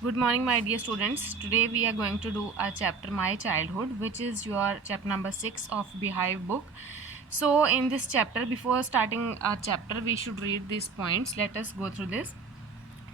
Good morning, my dear students. Today we are going to do our chapter My Childhood, which is your chapter number 6 of Beehive book. So, in this chapter, before starting our chapter, we should read these points. Let us go through this.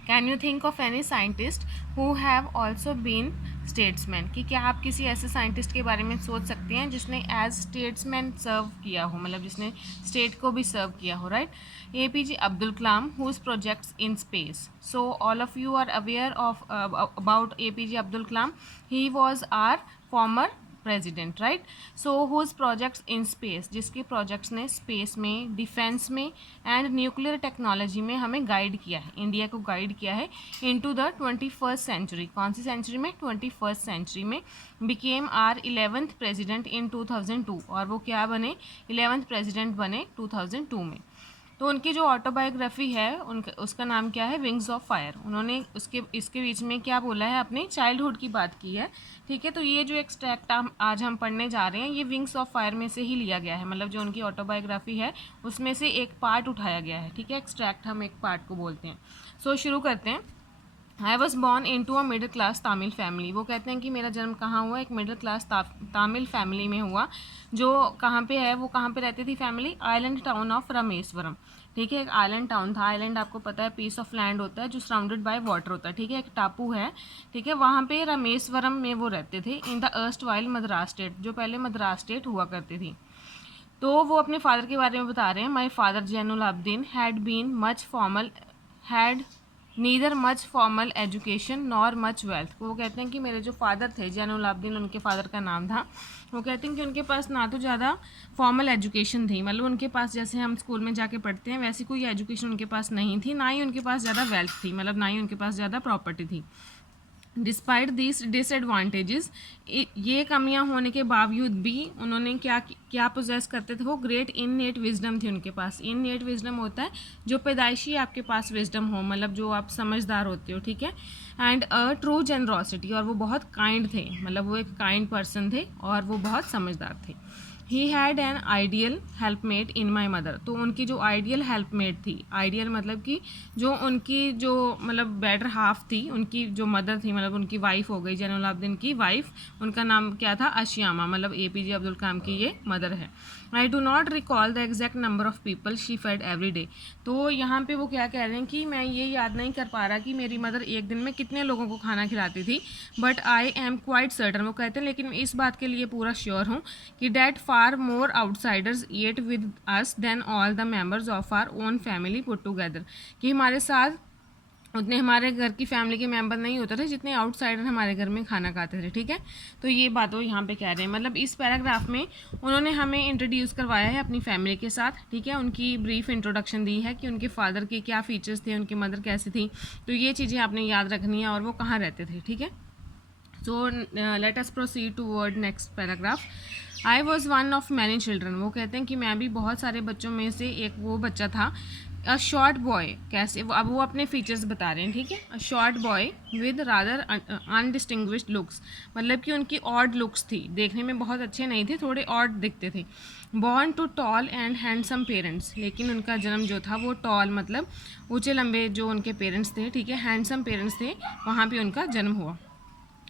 Can you think of any scientist who have also been statesman कि क्या आप किसी ऐसे scientist के बारे में सोच सकते हैं जिसने एज स्टेट्समैन सर्व किया हो, मतलब जिसने स्टेट को भी सर्व किया हो, right. A P J Abdul Kalam whose projects in space. So all of you are aware of about A P J Abdul Kalam. He was our former president, right. So whose projects in space, जिसके projects ने space में, defence में and nuclear technology में हमें guide किया है, India को guide किया है इनटू द 21st सेंचुरी. कौन सी सेंचुरी में? 21st सेंचुरी में. Became our 11th president in 2002. और वो क्या बने? 11th प्रेजिडेंट बने 2002 में. तो उनकी जो ऑटोबायोग्राफी है उनका, उसका नाम क्या है? Wings of fire. उन्होंने इसके बीच में क्या बोला है? अपनी चाइल्डहुड की बात की है, ठीक है. तो ये जो एक्सट्रैक्ट आज हम पढ़ने जा रहे हैं ये विंग्स ऑफ फायर में से ही लिया गया है, मतलब जो उनकी ऑटोबायोग्राफी है उसमें से एक पार्ट उठाया गया है, ठीक है. एक्सट्रैक्ट हम एक पार्ट को बोलते हैं. सो शुरू करते हैं. I was born in to a middle class Tamil family. वो कहते हैं कि मेरा जन्म कहाँ हुआ? एक मिडिल क्लास तामिल फैमिली में हुआ. जो कहाँ पे है? वो कहाँ पे रहती थी family? Island town of Rameswaram, ठीक है. एक आइलैंड टाउन था. आइलैंड आपको पता है पीस ऑफ लैंड होता है जो सराउंडेड बाय वाटर होता है, ठीक है. एक टापू है, ठीक है. वहाँ पे रामेश्वरम में वो रहते थे in the erst while Madras state, जो पहले मद्रास स्टेट हुआ करती थी. तो वो अपने फादर के बारे में बता रहे हैं. My father Zainul Abedin had neither much formal education nor much wealth. वो कहते हैं कि मेरे जो फादर थे, जैनुल आबदीन उनके फादर का नाम था. वो कहते हैं कि उनके पास ना तो ज़्यादा फॉर्मल एजुकेशन थी, मतलब उनके पास जैसे हम स्कूल में जाके पढ़ते हैं वैसी कोई एजुकेशन उनके पास नहीं थी, ना ही उनके पास ज़्यादा वेल्थ थी, मतलब ना ही उनके पास ज़्यादा प्रॉपर्टी थी. डिस्पाइट दिस डिसएडवांटेजेस, ये कमियां होने के बावजूद भी उन्होंने क्या क्या पोजेस करते थे? वो ग्रेट इननेट विजडम थी उनके पास. इननेट विजडम होता है जो पैदाइशी आपके पास विजडम हो, मतलब जो आप समझदार होते हो, ठीक है. एंड अ ट्रू जेनरॉसिटी, और वो बहुत काइंड थे, मतलब वो एक काइंड पर्सन थे और वो बहुत समझदार थे. He had an ideal helpmate in my mother. तो उनकी जो आइडियल हेल्पमेट थी, आइडियल मतलब कि जो उनकी जो मतलब बेटर हाफ थी, उनकी जो मदर थी, मतलब उनकी वाइफ हो गई, जैनुल आबदीन की वाइफ, उनका नाम क्या था? अशियामा, मतलब ए पी जे अब्दुल कलाम की ये मदर है. I do not recall the exact number of people she fed every day. तो यहाँ पे वो क्या कह रहे हैं कि मैं ये याद नहीं कर पा रहा कि मेरी मदर एक दिन में कितने लोगों को खाना खिलाती थी, but I am quite certain. वो कहते हैं लेकिन इस बात के लिए पूरा श्योर हूँ कि that far more outsiders eat with us than all the members of our own family put together. कि हमारे साथ उतने हमारे घर की फैमिली के मेंबर नहीं होते थे जितने आउटसाइडर हमारे घर में खाना खाते थे, ठीक है. तो ये बात वो यहाँ पे कह रहे हैं, मतलब इस पैराग्राफ में उन्होंने हमें इंट्रोड्यूस करवाया है अपनी फैमिली के साथ, ठीक है. उनकी ब्रीफ इंट्रोडक्शन दी है कि उनके फादर के क्या फीचर्स थे, उनकी मदर कैसी थी. तो ये चीज़ें आपने याद रखनी है और वो कहाँ रहते थे, ठीक है. So let us proceed toward next paragraph. I was one of many children. वो कहते हैं कि मैं भी बहुत सारे बच्चों में से एक वो बच्चा था. अ शॉर्ट बॉय, कैसे? अब वो अपने फीचर्स बता रहे हैं, ठीक है. A short boy with rather undistinguished looks, मतलब कि उनकी ऑड लुक्स थी, देखने में बहुत अच्छे नहीं थे, थोड़े ऑड दिखते थे. Born to tall and handsome parents, लेकिन उनका जन्म जो था वो टॉल मतलब ऊँचे लंबे जो उनके पेरेंट्स थे, ठीक है, हैंडसम पेरेंट्स थे, वहाँ पे उनका जन्म हुआ.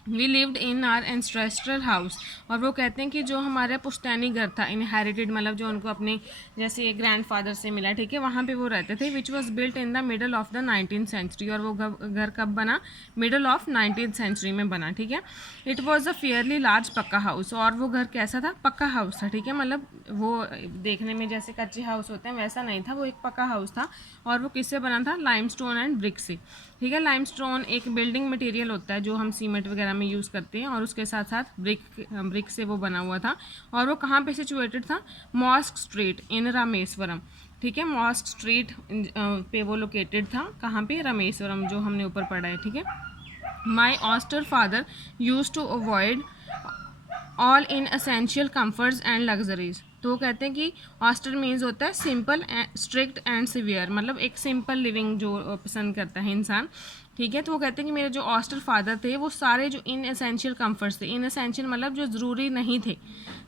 We lived in our ancestral house. और वो कहते हैं कि जो हमारा पुश्तैनी घर था, इनहेरिटेड मतलब जो उनको अपने जैसे ग्रैंडफादर से मिला, ठीक है, वहाँ पे वो रहते थे. Which was built in the middle of the 19th century. और वो घर कब बना? मिडल ऑफ 19th सेंचुरी में बना, ठीक है. It was a fairly large पक्का हाउस. और वो घर कैसा था? पक्का हाउस था, ठीक है, मतलब वो देखने में जैसे कच्चे हाउस होते हैं वैसा नहीं था, वो एक पक्का हाउस था. और वो किससे बना था? लाइमस्टोन एंड ब्रिक से, ठीक है. लाइमस्टोन एक बिल्डिंग मटेरियल होता है जो हम सीमेंट वगैरह में यूज़ करते हैं, और उसके साथ साथ ब्रिक से वो बना हुआ था. और वो कहाँ पे सिचुएटेड था? मॉस्क स्ट्रीट इन रामेश्वरम, ठीक है. मॉस्क स्ट्रीट पे वो लोकेटेड था. कहाँ पे? रामेश्वरम, जो हमने ऊपर पढ़ा है, ठीक है. My austere father used to avoid all inessential comforts and luxuries. तो वो कहते हैं कि ऑस्टर मीन्स होता है सिंपल, स्ट्रिक्ट एंड सिवियर, मतलब एक सिंपल लिविंग जो पसंद करता है इंसान. ठीक है। तो वो कहते हैं कि मेरे जो ऑस्टर फादर थे वो सारे जो इन एसेंशियल कम्फर्ट्स थे, इन एसेंशियल मतलब जो ज़रूरी नहीं थे,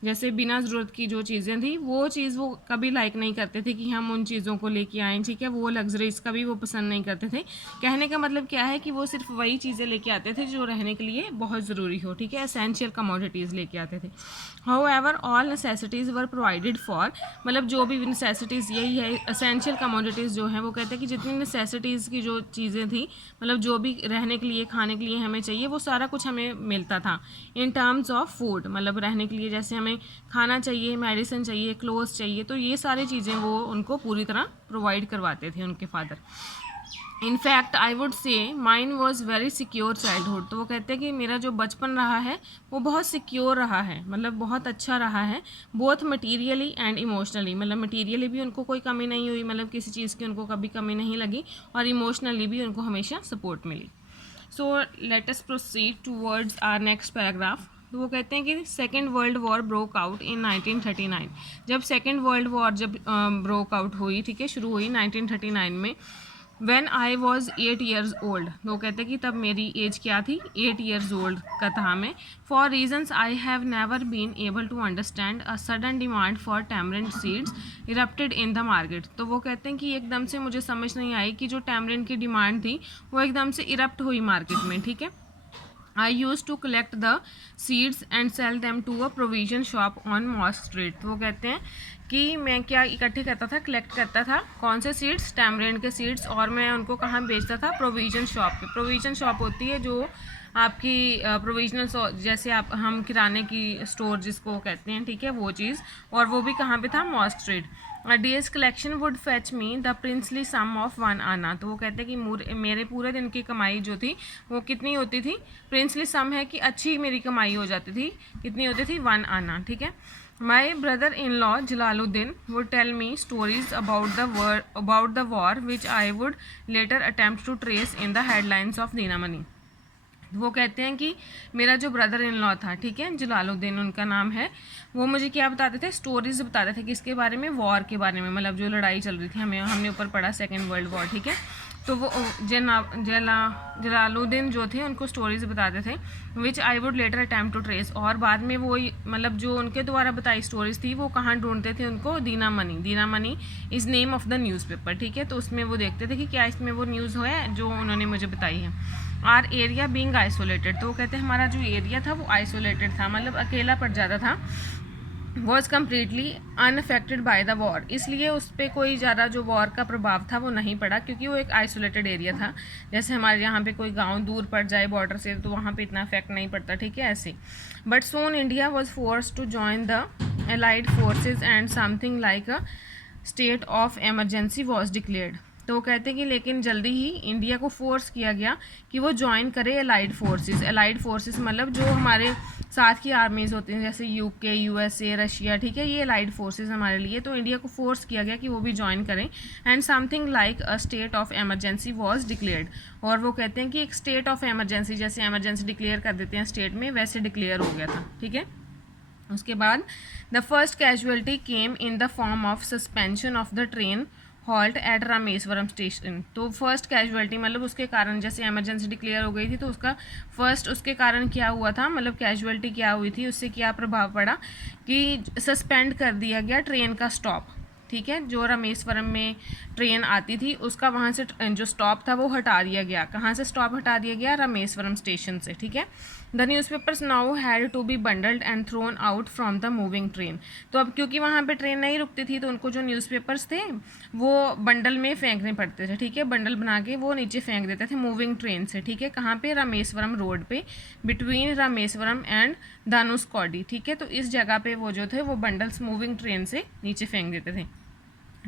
जैसे बिना ज़रूरत की जो चीज़ें थी वो चीज़ वो कभी लाइक नहीं करते थे कि हम उन चीज़ों को लेके आएँ, ठीक है। वो लग्जरीज कभी वो पसंद नहीं करते थे। कहने का मतलब क्या है कि वो सिर्फ वही चीज़ें लेके आते थे जो रहने के लिए बहुत ज़रूरी हो, ठीक है। एसेंशियल कमोडिटीज़ लेके आते थे। However all necessities were provided for, मतलब जो भी नेसेसिटीज़, यही है एसेंशियल कमोडिटीज़ जो हैं, वो कहते हैं कि जितनी नेसेसिटीज़ की जो चीज़ें थी, मतलब जो भी रहने के लिए खाने के लिए हमें चाहिए वो सारा कुछ हमें मिलता था। इन टर्म्स ऑफ फूड, मतलब रहने के लिए जैसे हमें खाना चाहिए, मेडिसिन चाहिए, क्लोथ्स चाहिए, तो ये सारी चीज़ें वो उनको पूरी तरह प्रोवाइड करवाते थे उनके father. In fact I would say mine was very secure childhood, तो वो कहते हैं कि मेरा जो बचपन रहा है वो बहुत सिक्योर रहा है, मतलब बहुत अच्छा रहा है। बोथ मटीरियली एंड इमोशनली, मतलब मटीरियली भी उनको कोई कमी नहीं हुई, मतलब किसी चीज़ की उनको कभी कमी नहीं लगी, और इमोशनली भी उनको हमेशा सपोर्ट मिली। So let us proceed towards our next paragraph. तो वो कहते हैं कि second world war broke out in 1939, जब सेकेंड वर्ल्ड वॉर जब ब्रोक आउट हुई, ठीक है, शुरू हुई 1939 में। When I was 8 years old, वो कहते हैं कि तब मेरी एज क्या थी, 8 years old का था मैं। For reasons I have never been able to understand, a sudden demand for tamarind seeds erupted in the market, तो वो कहते हैं कि एकदम से मुझे समझ नहीं आई कि जो टैमरिंड की डिमांड थी वो एकदम से इरप्ट हुई मार्केट में, ठीक है। I used to collect the seeds and sell them to a provision shop on Mosque Street, तो वो कहते हैं कि मैं क्या इकट्ठे करता था, कलेक्ट करता था, कौन से सीड्स, टैमरिंड के सीड्स, और मैं उनको कहाँ बेचता था, प्रोविजन शॉप पे। प्रोविजन शॉप होती है जो आपकी प्रोविजनल, जैसे आप हम किराने की स्टोर जिसको कहते हैं, ठीक है, वो चीज़। और वो भी कहाँ पे था, mosque street. These collection would fetch me the princely sum of 1 anna, तो वो कहते हैं कि मेरे पूरे दिन की कमाई जो थी वो कितनी होती थी, प्रिंसली सम है कि अच्छी मेरी कमाई हो जाती थी, कितनी होती थी, 1 आना, ठीक है। My brother in law Jalaluddin would tell me stories about the war which I would later attempt to trace in the headlines of Dinamani. वो कहते हैं कि मेरा जो ब्रदर इन लॉ था, ठीक है, जलालुद्दीन उनका नाम है, वो मुझे क्या बताते थे, स्टोरीज बताते थे, किसके बारे में, वॉर के बारे में, मतलब जो लड़ाई चल रही थी, हमने ऊपर पढ़ा सेकेंड वर्ल्ड वॉर, ठीक है। तो वो जलालुद्दीन जो थे उनको स्टोरीज बताते थे, which I would later attempt to trace, और बाद में वो मतलब जो उनके द्वारा बताई स्टोरीज थी वो कहाँ ढूंढते थे उनको, Dinamani is name of the newspaper, ठीक है। तो उसमें वो देखते थे कि क्या इसमें वो न्यूज़ है जो उन्होंने मुझे बताई है। आर एरिया बींग आइसोलेटेड, तो वो कहते हैं हमारा जो एरिया था वो आइसोलेटेड था, मतलब अकेला पड़ जाता था। Was completely unaffected by the war, इसलिए उस पर कोई ज़्यादा जो वॉर का प्रभाव था वो नहीं पड़ा, क्योंकि वो एक आइसोलेटेड एरिया था। जैसे हमारे यहाँ पे कोई गांव दूर पड़ जाए बॉर्डर से तो वहाँ पे इतना इफेक्ट नहीं पड़ता, ठीक है, ऐसे। But soon India was force to join the allied forces and something like a state of emergency was declared, तो वो कहते हैं कि लेकिन जल्दी ही इंडिया को फोर्स किया गया कि वो ज्वाइन करे एलाइड फोर्सेस। एलाइड फोर्सेस मतलब जो हमारे साथ की आर्मीज़ होती हैं, जैसे यूके, यूएसए, रशिया, ठीक है, ये एलाइड फोर्सेस हमारे लिए, तो इंडिया को फोर्स किया गया कि वो भी ज्वाइन करें। And something like a state of emergency was declared, और वो कहते हैं कि एक स्टेट ऑफ एमरजेंसी, जैसे एमरजेंसी डिक्लेयर कर देते हैं स्टेट में, वैसे डिक्लेयर हो गया था, ठीक है। उसके बाद the first casualty came in the form of suspension of the train halt at Rameswaram station, तो फर्स्ट कैजुअलिटी मतलब उसके कारण, जैसे इमरजेंसी डिक्लेयर हो गई थी तो उसका फर्स्ट उसके कारण क्या हुआ था, मतलब कैजुअलिटी क्या हुई थी, उससे क्या प्रभाव पड़ा कि सस्पेंड कर दिया गया ट्रेन का स्टॉप, ठीक है। जो रामेश्वरम में ट्रेन आती थी उसका वहाँ से जो स्टॉप था वो हटा दिया गया। कहाँ से स्टॉप हटा दिया गया, रामेश्वरम स्टेशन से, ठीक है। The newspapers now had to be bundled and thrown out from the moving train, तो अब क्योंकि वहाँ पे ट्रेन नहीं रुकती थी तो उनको जो न्यूज़पेपर्स थे वो बंडल में फेंकने पड़ते थे, ठीक है, बंडल बना के वो नीचे फेंक देते थे मूविंग ट्रेन से, ठीक है। कहाँ पे, रामेश्वरम रोड पे, बिटवीन रामेश्वरम एंड धनुषकोडी, ठीक है। तो इस जगह पे वो जो थे वो बंडल्स मूविंग ट्रेन से नीचे फेंक देते थे।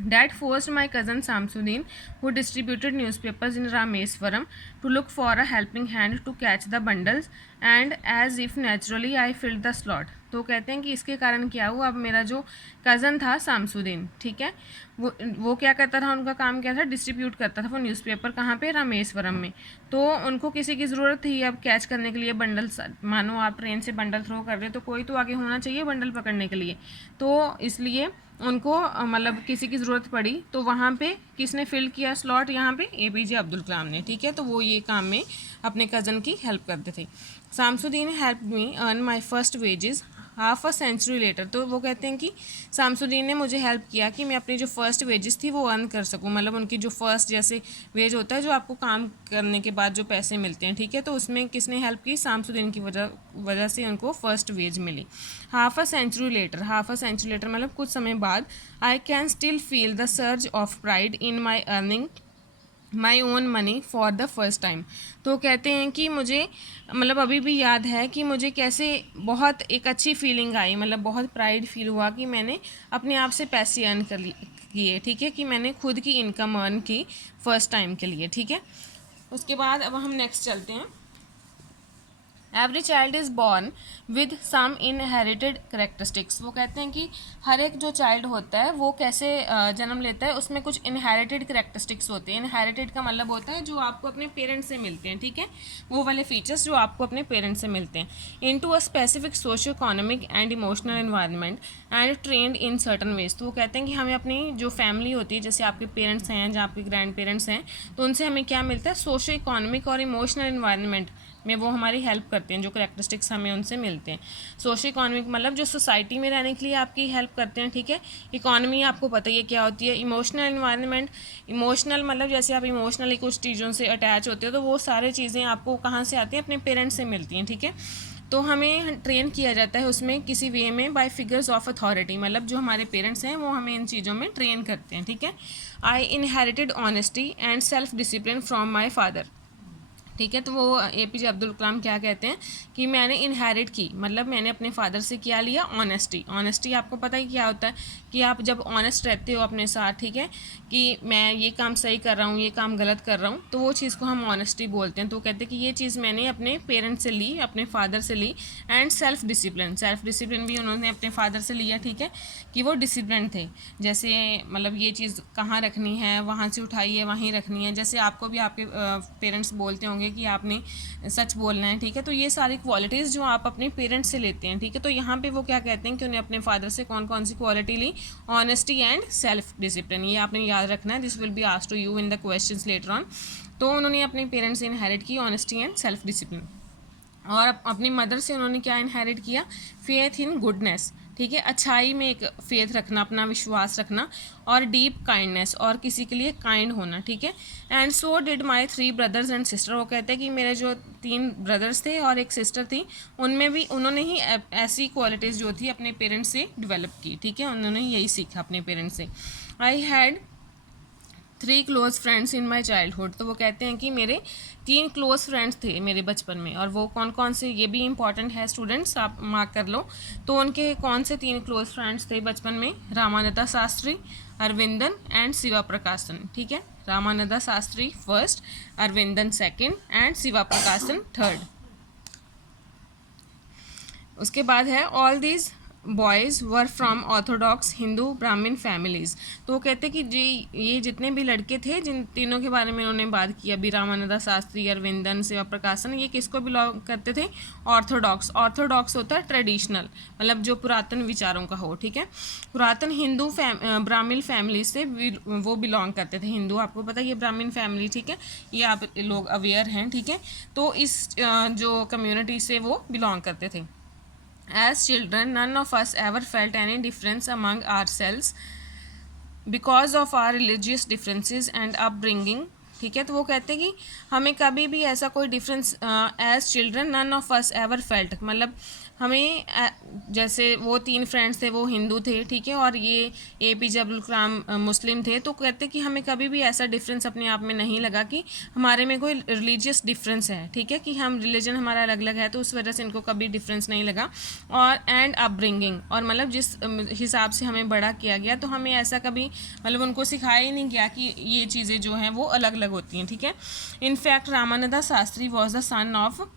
That forced my cousin Samsudin, who distributed newspapers in Rameswaram, to look for a helping hand to catch the bundles, and as if naturally I filled the slot, तो कहते हैं कि इसके कारण क्या हुआ, अब मेरा जो कज़न था सामसुद्दीन, ठीक है, वो क्या करता था, उनका काम क्या था, डिस्ट्रीब्यूट करता था वो न्यूज़पेपर, कहाँ पे, रामेश्वरम में। तो उनको किसी की ज़रूरत थी अब कैच करने के लिए बंडल, मानो आप ट्रेन से बंडल थ्रो कर रहे हो तो कोई तो आगे होना चाहिए बंडल पकड़ने के लिए, तो इसलिए उनको मतलब किसी की ज़रूरत पड़ी तो वहाँ पे किसने फिल किया स्लॉट, यहाँ पे APJ अब्दुल कलाम ने, ठीक है। तो वो ये काम में अपने कज़न की हेल्प करते थे। Shamsuddin help me earn my first wages half a century later. तो वो कहते हैं कि शामसुद्दीन ने मुझे हेल्प किया कि मैं अपनी जो फर्स्ट वेजेस थी वो अर्न कर सकूं, मतलब उनकी जो फर्स्ट जैसे वेज होता है जो आपको काम करने के बाद जो पैसे मिलते हैं, ठीक है। तो उसमें किसने हेल्प की, शामसुद्दीन की वजह से उनको फर्स्ट वेज मिली। हाफ अ सेंचुरी लेटर मतलब कुछ समय बाद, I can still feel the surge of pride in my earning my own money for the first time. तो कहते हैं कि मुझे मतलब अभी भी याद है कि मुझे कैसे बहुत एक अच्छी फीलिंग आई, मतलब बहुत प्राइड फील हुआ कि मैंने अपने आप से पैसे अर्न कर किए, ठीक है, कि मैंने खुद की इनकम अर्न की फर्स्ट टाइम के लिए, ठीक है। उसके बाद अब हम नेक्स्ट चलते हैं। Every child is born with some inherited characteristics. वो कहते हैं कि हर एक जो चाइल्ड होता है वो कैसे जन्म लेता है, उसमें कुछ इनहेरिटेड करेक्टरिस्टिक्स होते हैं। इनहेरिटेड का मतलब होता है जो आपको अपने पेरेंट्स से मिलते हैं, ठीक है, वो वाले फीचर्स जो आपको अपने पेरेंट्स से मिलते हैं। Into a specific socio economic and emotional environment and trend in certain ways. तो वो कहते हैं कि हमें अपनी जो फैमिली होती है, जैसे आपके पेरेंट्स हैं या आपके ग्रैंड पेरेंट्स हैं, तो उनसे हमें क्या मिलता है, सोशियो इकोनॉमिक और इमोशनल एनवायरनमेंट में वो हमारी हेल्प करते हैं, जो करेक्टरिस्टिक्स हमें उनसे मिलते हैं। सोशल इकोनॉमिक मतलब जो सोसाइटी में रहने के लिए आपकी हेल्प करते हैं, ठीक है। इकोनॉमी आपको पता ही है क्या होती है। इमोशनल एनवायरनमेंट, इमोशनल मतलब जैसे आप इमोशनली कुछ चीज़ों से अटैच होते हो तो वो सारी चीज़ें आपको कहाँ से आती हैं, अपने पेरेंट्स से मिलती हैं, ठीक है। तो हमें ट्रेन किया जाता है उसमें किसी वे में बाय फिगर्स ऑफ अथॉरिटी, मतलब जो हमारे पेरेंट्स हैं वो हमें इन चीज़ों में ट्रेन करते हैं, ठीक है। आई inherited honesty and self discipline from my father, ठीक है। तो वो APJ अब्दुल कलाम क्या कहते हैं कि मैंने इनहेरिट की, मतलब मैंने अपने फादर से क्या लिया, ऑनेस्टी। ऑनेस्टी आपको पता ही क्या होता है कि आप जब ऑनेस्ट रहते हो अपने साथ, ठीक है, कि मैं ये काम सही कर रहा हूँ, ये काम गलत कर रहा हूँ, तो वो चीज़ को हम ऑनेस्टी बोलते हैं। तो वो कहते हैं कि ये चीज़ मैंने अपने पेरेंट्स से ली, अपने फादर से ली। एंड सेल्फ डिसिप्लिन भी उन्होंने अपने फादर से लिया, ठीक है, कि वो डिसिप्लिन थे। जैसे मतलब ये चीज़ कहाँ रखनी है, वहाँ से उठाई है वहीं रखनी है। जैसे आपको भी आपके पेरेंट्स बोलते होंगे कि आपने सच बोलना है, ठीक है। तो ये सारी क्वालिटीज़ जो आप अपने पेरेंट्स से लेते हैं, ठीक है। तो यहाँ पे वो क्या कहते हैं कि उन्हें अपने फादर से कौन कौन सी क्वालिटी ली, ऑनेस्टी एंड सेल्फ डिसिप्लिन। ये आपने याद रखना है, this will be asked to you in the questions later on. तो उन्होंने अपने पेरेंट्स से इनहेरिट की ऑनेस्टी एंड सेल्फ डिसिप्लिन। और अपनी मदर से उन्होंने क्या इनहेरिट किया, फेथ इन गुडनेस, ठीक है, अच्छाई में एक फेथ रखना, अपना विश्वास रखना, और डीप काइंडनेस, और किसी के लिए काइंड होना, ठीक है। And so did my 3 brothers and sister. वो कहते हैं कि मेरे जो 3 ब्रदर्स थे और एक सिस्टर थी, उनमें भी उन्होंने ही ऐसी क्वालिटीज़ जो थी अपने पेरेंट्स से डेवलप की, ठीक है, उन्होंने यही सीखा अपने पेरेंट्स से। I had 3 close friends in my childhood. तो वो कहते हैं कि मेरे 3 क्लोज फ्रेंड्स थे मेरे बचपन में, और वो कौन कौन से, ये भी इंपॉर्टेंट है स्टूडेंट्स, आप मार्क कर लो। तो उनके कौन से 3 क्लोज फ्रेंड्स थे बचपन में, रामानंदा शास्त्री, अरविंदन एंड शिवा प्रकाशन, ठीक है। Ramananda Shastri first, Aravindan second and Shiva प्रकाशन थर्ड। उसके बाद है all these boys were from Orthodox Hindu ब्राह्मण फैमिलीज़। तो वो कहते हैं कि जी ये जितने भी लड़के थे, जिन तीनों के बारे में उन्होंने बात की अभी, रामानंदा शास्त्री, अरविंदन, शिवा प्रकाशन, ये किसको बिलोंग करते थे, ऑर्थोडॉक्स। ऑर्थोडॉक्स होता है ट्रेडिशनल, मतलब जो पुरातन विचारों का हो, ठीक है। पुरातन हिंदू ब्राह्मण फैमिली से वो बिलोंग करते थे। हिंदू आपको पता है ये ब्राह्मण फैमिली, ठीक है, ये आप लोग अवेयर हैं, ठीक है। तो इस जो कम्युनिटी से वो बिलोंग करते थे। As children, none of us ever felt any difference among ourselves because of our religious differences and upbringing, ठीक है। तो वो कहते हैं कि हमें कभी भी ऐसा कोई difference, as children none of us ever felt, मतलब हमें जैसे वो 3 फ्रेंड्स थे वो हिंदू थे, ठीक है, और ये APJ अब्दुल कलाम मुस्लिम थे। तो कहते कि हमें कभी भी ऐसा डिफरेंस अपने आप में नहीं लगा कि हमारे में कोई रिलीजियस डिफरेंस है, ठीक है, कि हम रिलीजन हमारा अलग अलग है, तो उस वजह से इनको कभी डिफरेंस नहीं लगा। और एंड अपब्रिंगिंग, और मतलब जिस हिसाब से हमें बड़ा किया गया, तो हमें ऐसा कभी मतलब उनको सिखाया ही नहीं गया कि ये चीज़ें जो हैं वो अलग अलग होती हैं, ठीक है। In fact Ramananda Shastri was the son of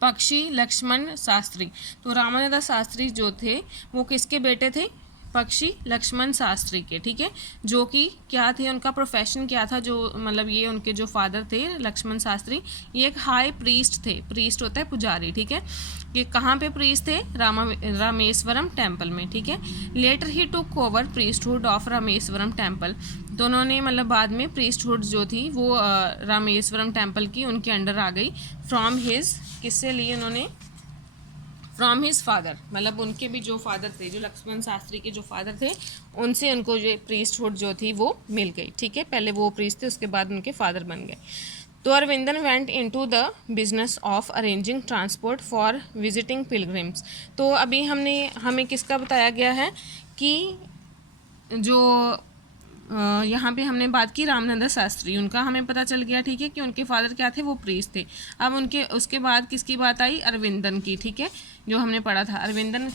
पक्षी लक्ष्मण शास्त्री। तो रामानंदा शास्त्री जो थे वो किसके बेटे थे, पक्षी लक्ष्मण शास्त्री के, ठीक है, जो कि क्या थे, उनका प्रोफेशन क्या था, जो मतलब ये उनके जो फादर थे लक्ष्मण शास्त्री, ये एक हाई प्रीस्ट थे। प्रीस्ट होता है पुजारी, ठीक है, कि कहाँ पे प्रीस्ट थे, रामेश्वरम टेम्पल में, ठीक है। Later he took over priesthood of Rameswaram temple, तो उन्होंने मतलब बाद में प्रीस्टहुड जो थी वो रामेश्वरम टेम्पल की उनके अंडर आ गई। फ्रॉम हिज, किससे ली उन्होंने, फ्रॉम हिज फादर, मतलब उनके भी जो फादर थे, जो लक्ष्मण शास्त्री के जो फादर थे, उनसे उनको जो प्रीस्टहुड जो थी वो मिल गई, ठीक है। पहले वो प्रीस्ट थे, उसके बाद उनके फादर बन गए। तो Aravindan went into the business of arranging transport for visiting pilgrims. तो अभी हमें किसका बताया गया है कि जो यहाँ पे हमने बात की रामनंदा शास्त्री, उनका हमें पता चल गया, ठीक है, कि उनके फादर क्या थे, वो प्रीस्ट थे। अब उसके बाद किसकी बात आई, अरविंदन की, ठीक है, जो हमने पढ़ा था। अरविंदन